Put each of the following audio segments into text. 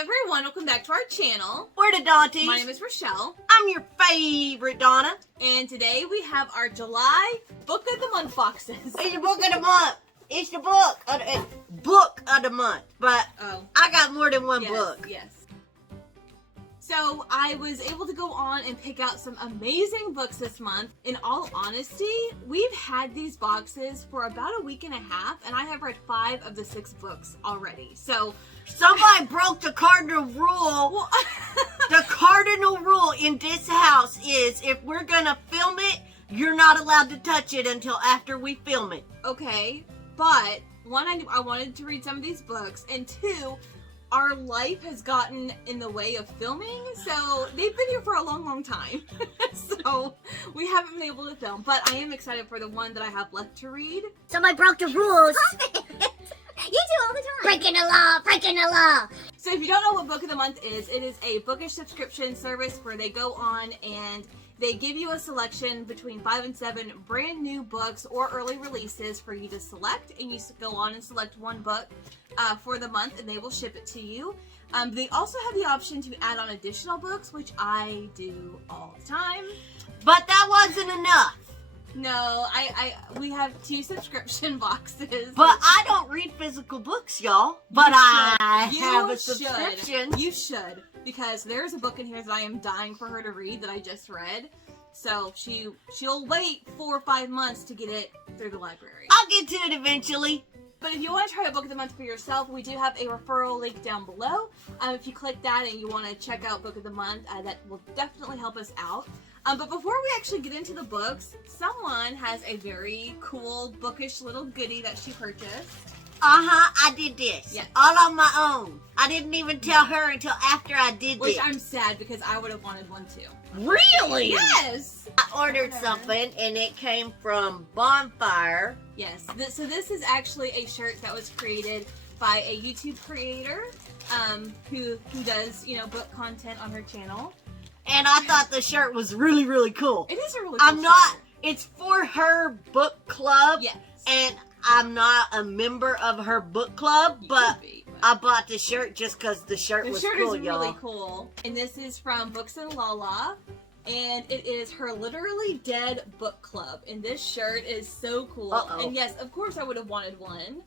everyone, welcome back to our channel. We're the Dawnties. My name is Rochelle. I'm your favorite Donna. And today we have our July Book of the Month boxes. It's the book of the month. It's the book of the month. But I got more than one book. Yes. So I was able to go on and pick out some amazing books this month. In all honesty, we've had these boxes for about a week and a half, and I have read 5 of the 6 books already. So somebody broke the cardinal rule. Well, the cardinal rule in this house is if we're gonna film it, you're not allowed to touch it until after we film it. Okay, but one, I wanted to read some of these books, and 2, our life has gotten in the way of filming, so they've been here for a long, long time. So we haven't been able to film, but I am excited for the one that I have left to read. Somebody broke the rules. Stop it. You do all the time. Breaking the law, breaking the law. So if you don't know what Book of the Month is, it is a Bookish subscription service where they go on and they give you a selection between 5 and 7 brand new books or early releases for you to select, and you go on and select one book for the month, and they will ship it to you. They also have the option to add on additional books, which I do all the time. But that wasn't enough. No, we have 2 subscription boxes. But I don't read physical books, y'all. But I have a subscription. You should, because there's a book in here that I am dying for her to read that I just read. So she'll wait 4 or 5 months to get it through the library. I'll get to it eventually. But if you want to try a Book of the Month for yourself, we do have a referral link down below. If you click that and you want to check out Book of the Month, that will definitely help us out. But before we actually get into the books, someone has a very cool bookish little goodie that she purchased. I did this. Yes. All on my own. I didn't even tell her until after I did this. Which I'm sad because I would have wanted one too. Really? Yes! I ordered something and it came from Bonfire. Yes. So this is actually a shirt that was created by a YouTube creator who does, book content on her channel. And I thought the shirt was really, really cool. It is a really cool shirt. It's for her book club. Yes. And I'm not a member of her book club, but I bought the shirt just because the shirt was cool, y'all. The shirt is really cool. And this is from Books and Lala. And it is her Literally Dead book club. And this shirt is so cool. And yes, of course I would have wanted one.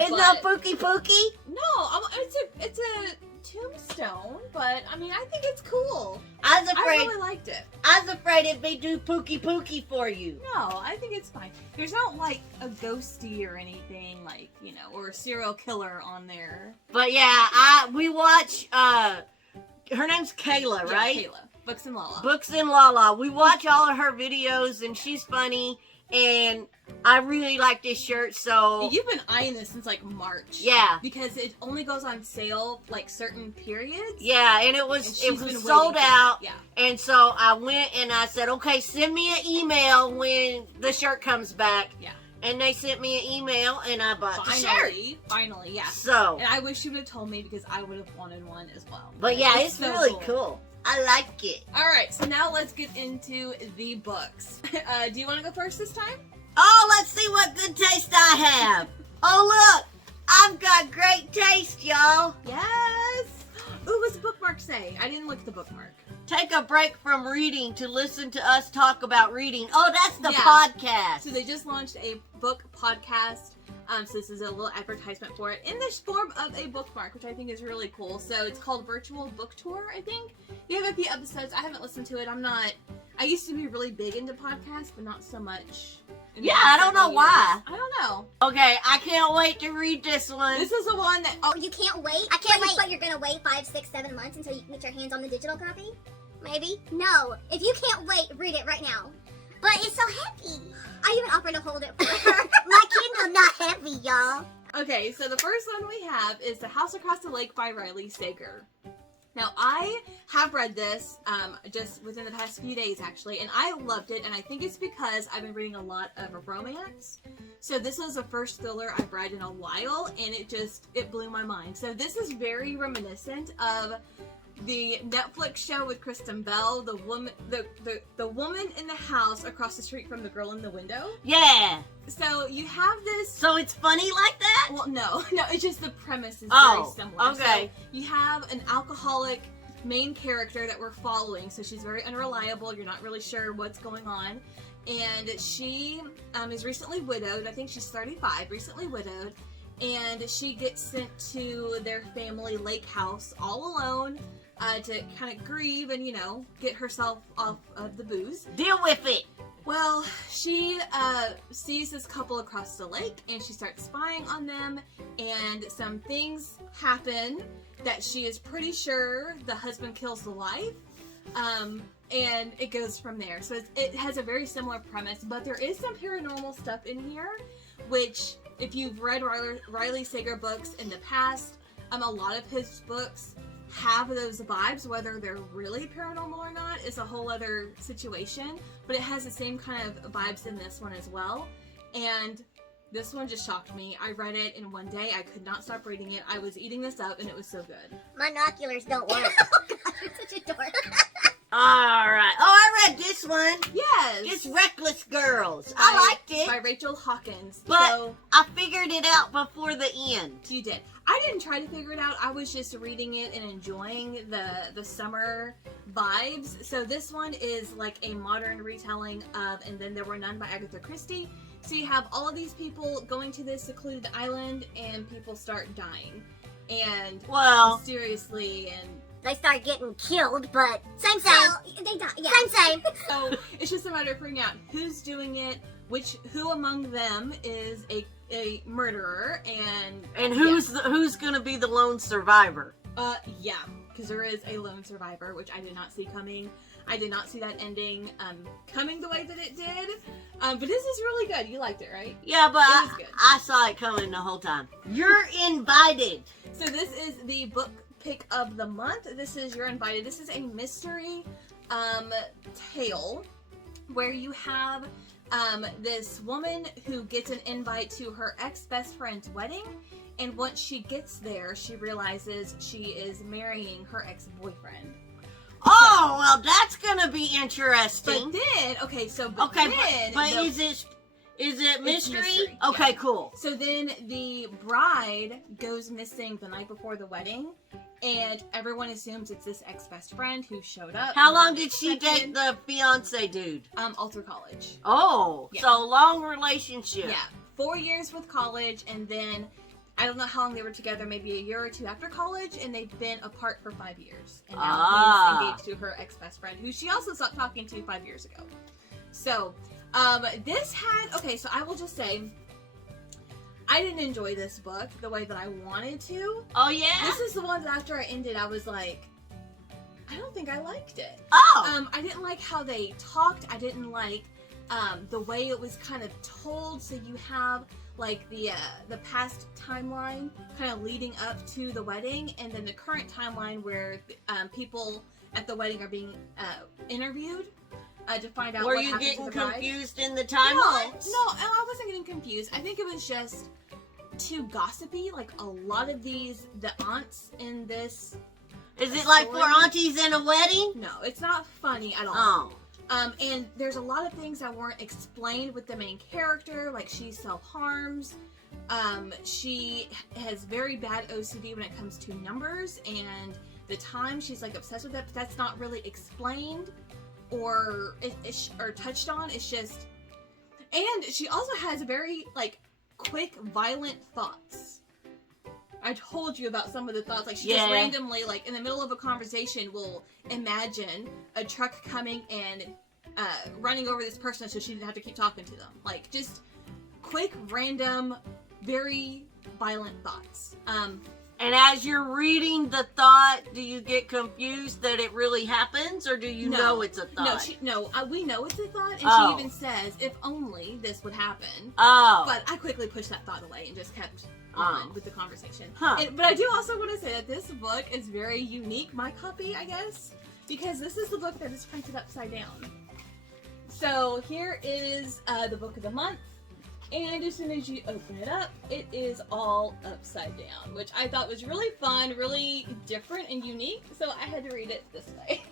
It's not Pookie Pookie? No, it's a tombstone, but I mean, I think it's cool. I really liked it. I was afraid it'd be too Pookie Pookie for you. No, I think it's fine. There's not like a ghosty or anything like, or a serial killer on there. But yeah, we watch, her name's Kayla, right? Kayla. Books and Lala. Books and Lala. We watch all of her videos and she's funny. And I really like this shirt, so... You've been eyeing this since, like, March. Yeah. Because it only goes on sale, like, certain periods. Yeah, and it was sold out. Yeah. And so I went and I said, okay, send me an email when the shirt comes back. Yeah. And they sent me an email, and I bought the shirt. Finally, yeah. So... And I wish you would have told me, because I would have wanted one as well. But yeah, it's so really cool. I like it. Alright, so now let's get into the books. Do you want to go first this time? Oh, let's see what good taste I have. Oh, look. I've got great taste, y'all. Yes. Ooh, what's the bookmark say? I didn't look at the bookmark. Take a break from reading to listen to us talk about reading. Oh, that's the podcast. So they just launched a book podcast. So this is a little advertisement for it in this form of a bookmark, which I think is really cool. So it's called Virtual Book Tour, I think. You have a few episodes. I haven't listened to it. I used to be really big into podcasts, but not so much. Yeah, I don't know why. I don't know. Okay, I can't wait to read this one. This is the one that... Oh, you can't wait? I can't wait. But you're going to wait 5, 6, 7 months until you can get your hands on the digital copy? Maybe? No. If you can't wait, read it right now. But it's so heavy. I even offered to hold it for her. My Kindle not heavy, y'all. Okay, so the first one we have is The House Across the Lake by Riley Sager. Now, I have read this just within the past few days, actually, and I loved it, and I think it's because I've been reading a lot of romance. So this was the first thriller I've read in a while, and it blew my mind. So this is very reminiscent of the Netflix show with Kristen Bell, the woman in the house across the street from the girl in the window. Yeah. So you have this. So it's funny like that? Well, no, it's just the premise is very similar. Okay. So you have an alcoholic main character that we're following. So she's very unreliable. You're not really sure what's going on, and she is recently widowed. I think she's 35, recently widowed, and she gets sent to their family lake house all alone. To kind of grieve and, get herself off of the booze. Deal with it. Well, she sees this couple across the lake and she starts spying on them, and some things happen that she is pretty sure the husband kills the wife, and it goes from there. So it has a very similar premise, but there is some paranormal stuff in here, which if you've read Riley Sager books in the past, a lot of his books have those vibes. Whether they're really paranormal or not is a whole other situation, but it has the same kind of vibes in this one as well. And this one just shocked me. I read it in one day. I could not stop reading it. I was eating this up and it was so good. My binoculars don't work. Oh god, you're such a dork. Alright. Oh, I read this one. Yes! It's Reckless Girls. I liked it. By Rachel Hawkins. But So, I figured it out before the end. you did. I didn't try to figure it out. I was just reading it and enjoying the summer vibes. So this one is like a modern retelling of And Then There Were None by Agatha Christie. So you have all of these people going to this secluded island and people start dying. And mysteriously and... They start getting killed, but same. They die. Yeah. Same. So it's just a matter of figuring out who's doing it, who among them is a murderer, and who's gonna be the lone survivor. Yeah, because there is a lone survivor, which I did not see coming. I did not see that ending coming the way that it did. But this is really good. You liked it, right? Yeah, but It was good. I saw it coming the whole time. You're Invited. So this is the book pick of the month. This is Youre Invited. This is a mystery tale where you have this woman who gets an invite to her ex-best friend's wedding, and once she gets there, she realizes she is marrying her ex-boyfriend. Oh, well, that's gonna be interesting. But then, is it mystery? Mystery, okay, yeah. cool. So then the bride goes missing the night before the wedding, and everyone assumes it's this ex-best friend who showed up. How long did she date the fiance dude? All through college. Oh, yeah. So long relationship. Yeah, 4 years with college, and then I don't know how long they were together, maybe a year or two after college, and they've been apart for 5 years. And now he's engaged to her ex-best friend, who she also stopped talking to 5 years ago. So, so I will just say, I didn't enjoy this book the way that I wanted to. Oh, yeah? This is the one that after I ended, I was like, I don't think I liked it. Oh! I didn't like how they talked. I didn't like the way it was kind of told. So you have like the past timeline kind of leading up to the wedding, and then the current timeline where people at the wedding are being interviewed to find out. Were what you happened getting to the bride. confused in the timelines? No, I wasn't getting confused. I think it was just too gossipy. Like a lot of the aunts in this. Is it like four aunties in a wedding? No, it's not funny at all. Oh. And there's a lot of things that weren't explained with the main character, like she self-harms. She has very bad OCD when it comes to numbers, and the time she's like obsessed with it, but that's not really explained or touched on. It's just, and she also has very like quick, violent thoughts. I told you about some of the thoughts. Like she just randomly, like in the middle of a conversation, will imagine a truck coming and running over this person, so she didn't have to keep talking to them. Like just quick, random, very violent thoughts. And as you're reading the thought, do you get confused that it really happens, or do you know it's a thought? No, we know it's a thought, and she even says, "If only this would happen." Oh. But I quickly pushed that thought away and just kept on with the conversation. Huh. But I do also want to say that this book is very unique, my copy, I guess, because this is the book that is printed upside down. So here is the book of the month. And as soon as you open it up, it is all upside down, which I thought was really fun, really different and unique, so I had to read it this way.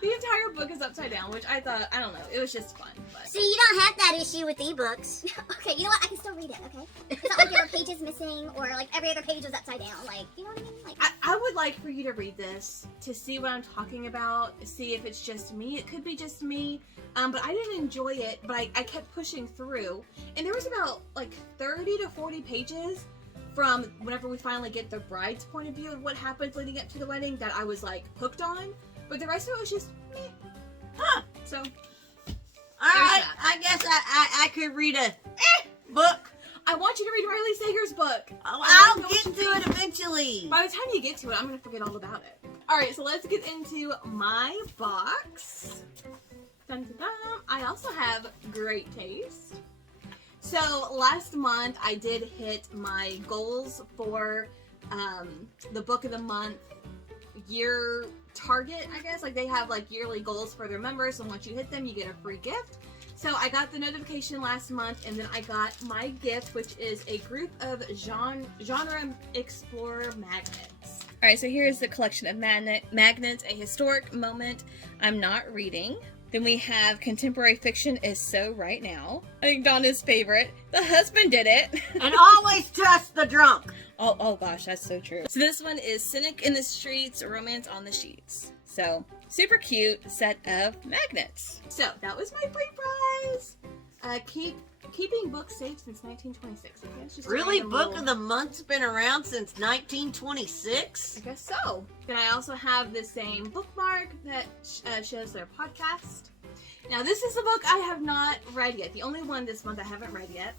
The entire book is upside down, which I thought, I don't know, it was just fun. But. See, you don't have that issue with ebooks. Okay, you know what? I can still read it, okay? It's not like there were pages missing or like every other page was upside down. Like, you know what I mean? Like, I would like for you to read this to see what I'm talking about, see if it's just me. It could be just me, but I didn't enjoy it, but I kept pushing through. And there was about like 30 to 40 pages from whenever we finally get the bride's point of view of what happens leading up to the wedding that I was like hooked on. But the rest of it was just meh. Huh. So, alright, I guess I could read a book. I want you to read Riley Sager's book. Oh, I'll get to it eventually. By the time you get to it, I'm going to forget all about it. Alright, so let's get into my box. Dun, dun, dun. I also have great taste. So, last month I did hit my goals for the book of the month year target, I guess. Like, they have like yearly goals for their members, and once you hit them, you get a free gift. So I got the notification last month, and then I got my gift, which is a group of genre explorer magnets. All right, so here's the collection of magnets, a historic moment I'm not reading. Then we have contemporary fiction is so right now. I think Donna's favorite. The husband did it. And always trust the drunk. Oh gosh, that's so true. So this one is Cynic in the Streets, Romance on the Sheets. So, super cute set of magnets. So, that was my free prize. Keeping books safe since 1926. Okay, it's just Really? Book of the Month's been around since 1926? I guess so. Then I also have the same bookmark that shows their podcast. Now, this is a book I have not read yet. The only one this month I haven't read yet.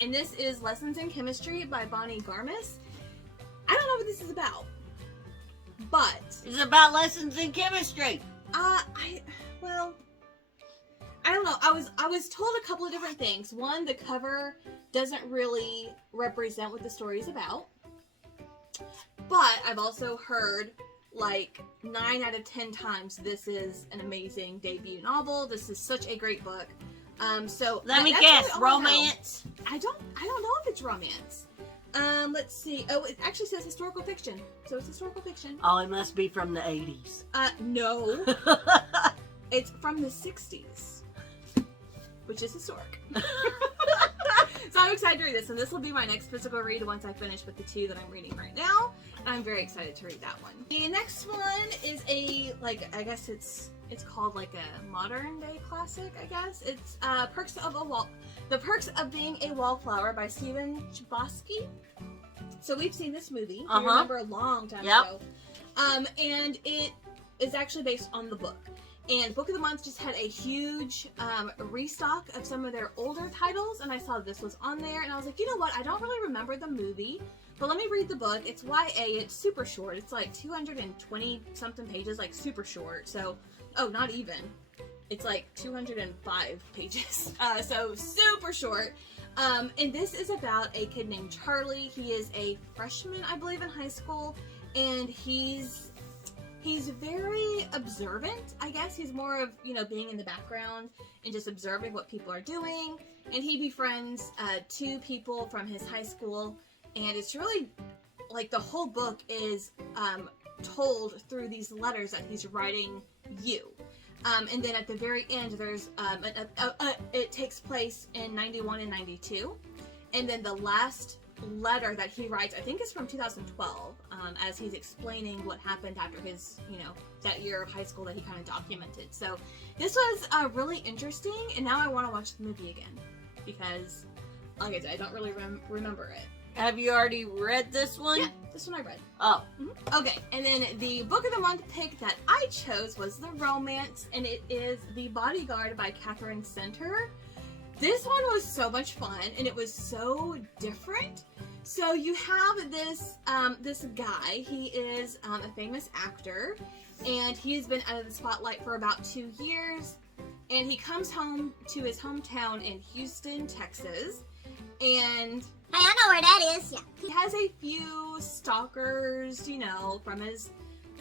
And this is Lessons in Chemistry by Bodyguard. I don't know what this is about, but It's about lessons in chemistry. I don't know. I was told a couple of different things. One, the cover doesn't really represent what the story is about. But I've also heard like 9 out of 10 times this is an amazing debut novel. This is such a great book. So Let me that's guess, really all I know. romance? I don't know if it's romance. Let's see. Oh, it actually says historical fiction. So it's historical fiction. Oh, it must be from the 80s. No. It's from the 60s. Which is historic. So I'm excited to read this, and this will be my next physical read once I finish with the 2 that I'm reading right now. I'm very excited to read that one. The next one is a, like, I guess it's called like a modern day classic, I guess. It's The Perks of Being a Wallflower by Stephen Chbosky. So we've seen this movie, if you remember, a long time ago. And it is actually based on the book. And Book of the Month just had a huge restock of some of their older titles, and I saw this was on there, and I was like, you know what, I don't really remember the movie, but let me read the book. It's YA, it's super short, it's like 220 something pages, like super short, so, oh, not even. It's like 205 pages, so super short. And this is about a kid named Charlie. He is a freshman, I believe, in high school, and he's very observant, I guess. He's more of, being in the background and just observing what people are doing. And he befriends 2 people from his high school. And it's really, like, the whole book is told through these letters that he's writing you. And then at the very end, there's, it takes place in 91 and 92. And then the last letter that he writes, I think is from 2012, as he's explaining what happened after his, that year of high school that he kind of documented. So this was really interesting, and now I want to watch the movie again because, like I said, I don't really remember it. Have you already read this one? Yeah, this one I read. Oh. Mm-hmm. Okay, and then the Book of the Month pick that I chose was the romance, and it is The Bodyguard by Catherine Center. This one was so much fun, and it was so different. So you have this this guy. He is a famous actor, and he's been out of the spotlight for about 2 years. And he comes home to his hometown in Houston, Texas, and hey, I know where that is. Yeah. he has a few stalkers, from his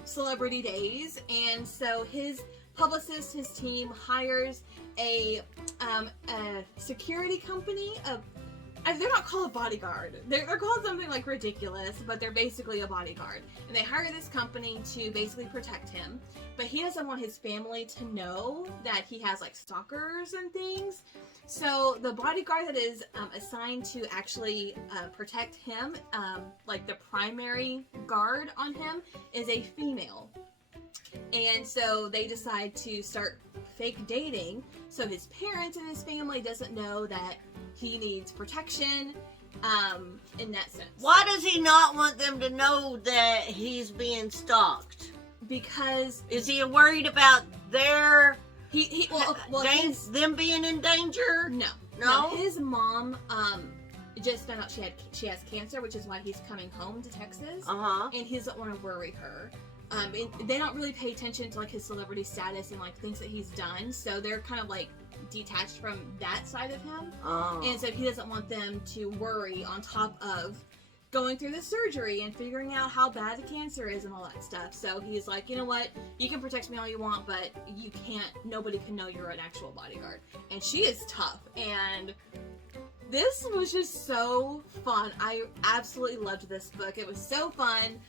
celebrity days, and so his publicist, his team hires a security company. They're not called a bodyguard. They're called something like ridiculous, but they're basically a bodyguard. And they hire this company to basically protect him. But he doesn't want his family to know that he has like stalkers and things. So the bodyguard that is assigned to actually protect him, like the primary guard on him, is a female. And so they decide to start fake dating, so his parents and his family doesn't know that he needs protection, in that sense. Why does he not want them to know that he's being stalked? Because is he worried about their them being in danger? No. His mom just found out she has cancer, which is why he's coming home to Texas. And he doesn't want to worry her. They don't really pay attention to like his celebrity status and like things that he's done, so they're kind of like detached from that side of him. And so he doesn't want them to worry on top of going through the surgery and figuring out how bad the cancer is and all that stuff. So he's like, you know what, you can protect me all you want, but you can't, nobody can know you're an actual bodyguard. And she is tough, and this was just so fun. I absolutely loved this book. It was so fun.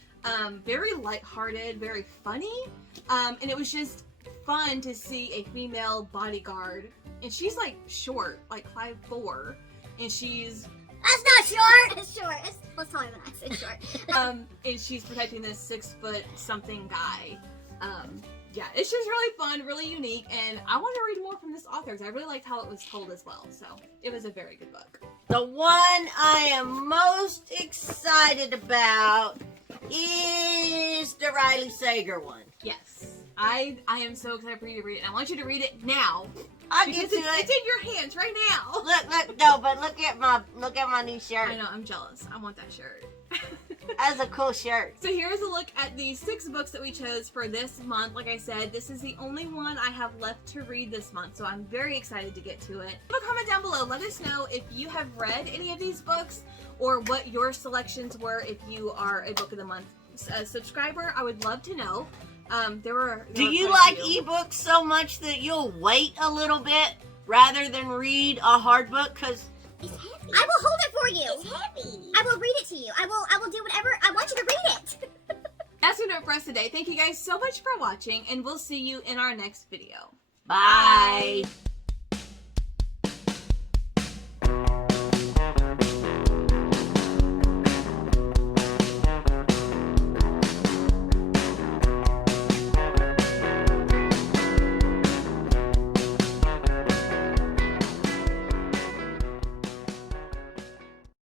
Very lighthearted, very funny, and it was just fun to see a female bodyguard, and she's like short, like 5'4", and she's... That's not short! It's short. Let's tell me when I say short. And she's protecting this 6-foot-something guy. Yeah, it's just really fun, really unique, and I want to read more from this author because I really liked how it was told as well, so it was a very good book. The one I am most excited about is the Riley Sager one. Yes. I am so excited for you to read it, and I want you to read it now. It's in your hands right now. Look at my new shirt. I know, I'm jealous. I want that shirt. That's a cool shirt. So here's a look at the 6 books that we chose for this month. Like I said, this is the only one I have left to read this month, so I'm very excited to get to it. Leave a comment down below. Let us know if you have read any of these books or what your selections were if you are a Book of the Month subscriber. I would love to know. Do you like ebooks so much that you'll wait a little bit rather than read a hard book? Because it's heavy. I will hold it for you. It's heavy. I will read it to you. I will do whatever. I want you to read it. That's gonna do it for us today. Thank you guys so much for watching, and we'll see you in our next video. Bye.